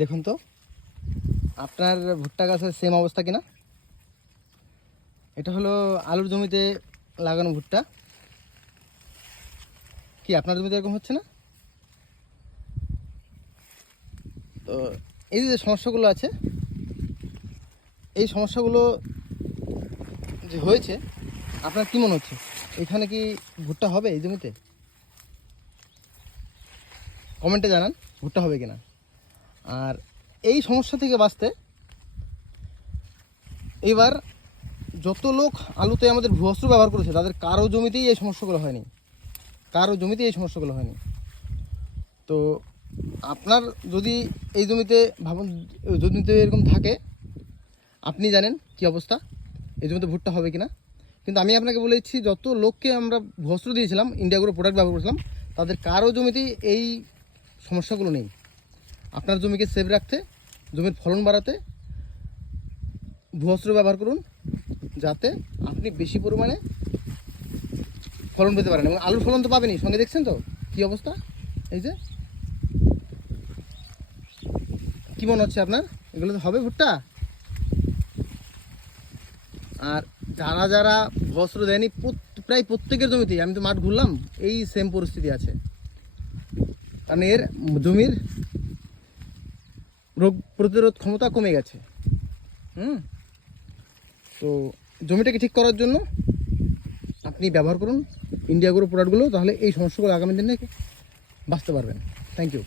দেখুন তো আপনার ভুট্টা গাছের সেম অবস্থা কিনা। এটা হলো আলুর জমিতে লাগানো ভুট্টা। কি আপনার জমিতে এরকম হচ্ছে না? তো এই যে সমস্যাগুলো আছে, এই সমস্যাগুলো যে হয়েছে, আপনার কি মনে হচ্ছে এখানে কি ভুট্টা হবে এই জমিতে? কমেন্টে জানান ভুট্টা হবে কিনা। আর এই সমস্যা থেকে বাঁচতে এবার যত লোক আলুতে আমাদের ভূবস্ত্র ব্যবহার করেছে তাদের কারো জমিতেই এই সমস্যাগুলো হয়নি, কারো জমিতেই এই সমস্যাগুলো হয়নি। তো আপনার যদি এই জমিতে ভাবুন, জমিতে এরকম থাকে, আপনি জানেন কি অবস্থা, এই জমিতে ভুট্টা হবে কিনা। কিন্তু আমি আপনাকে বলেছি যত লোককে আমরা ভূবস্ত্র দিয়েছিলাম, ইন্ডিয়াগুলো প্রোডাক্ট ব্যবহার করেছিলাম, তাদের কারো জমিতেই এই সমস্যাগুলো নেই। আপনার জমিকে সেভ রাখতে, জমির ফলন বাড়াতে ভূবস্ত্র ব্যবহার করুন, যাতে আপনি বেশি পরিমাণে ফলন পেতে পারেন। এবং আলুর ফলন তো পাবেনই, সঙ্গে দেখছেন তো কী অবস্থা। এই যে কী মনে হচ্ছে আপনার, এগুলো তো হবে ভুট্টা? আর যারা যারা ভূবস্ত্র দেয়নি প্রায় প্রত্যেকের জমিতেই, আমি তো মাঠ ঘুরলাম, এই সেম পরিস্থিতি আছে। কারণ এর জমির রোগ প্রতিরোধ ক্ষমতা কমে গেছে। তো জমিটাকে ঠিক করার জন্য আপনি ব্যবহার করুন ইন্ডিয়া গ্রো প্রোডাক্টগুলো, তাহলে এই সমস্যাগুলো আগামী দিনে বাঁচতে পারবেন। Thank you.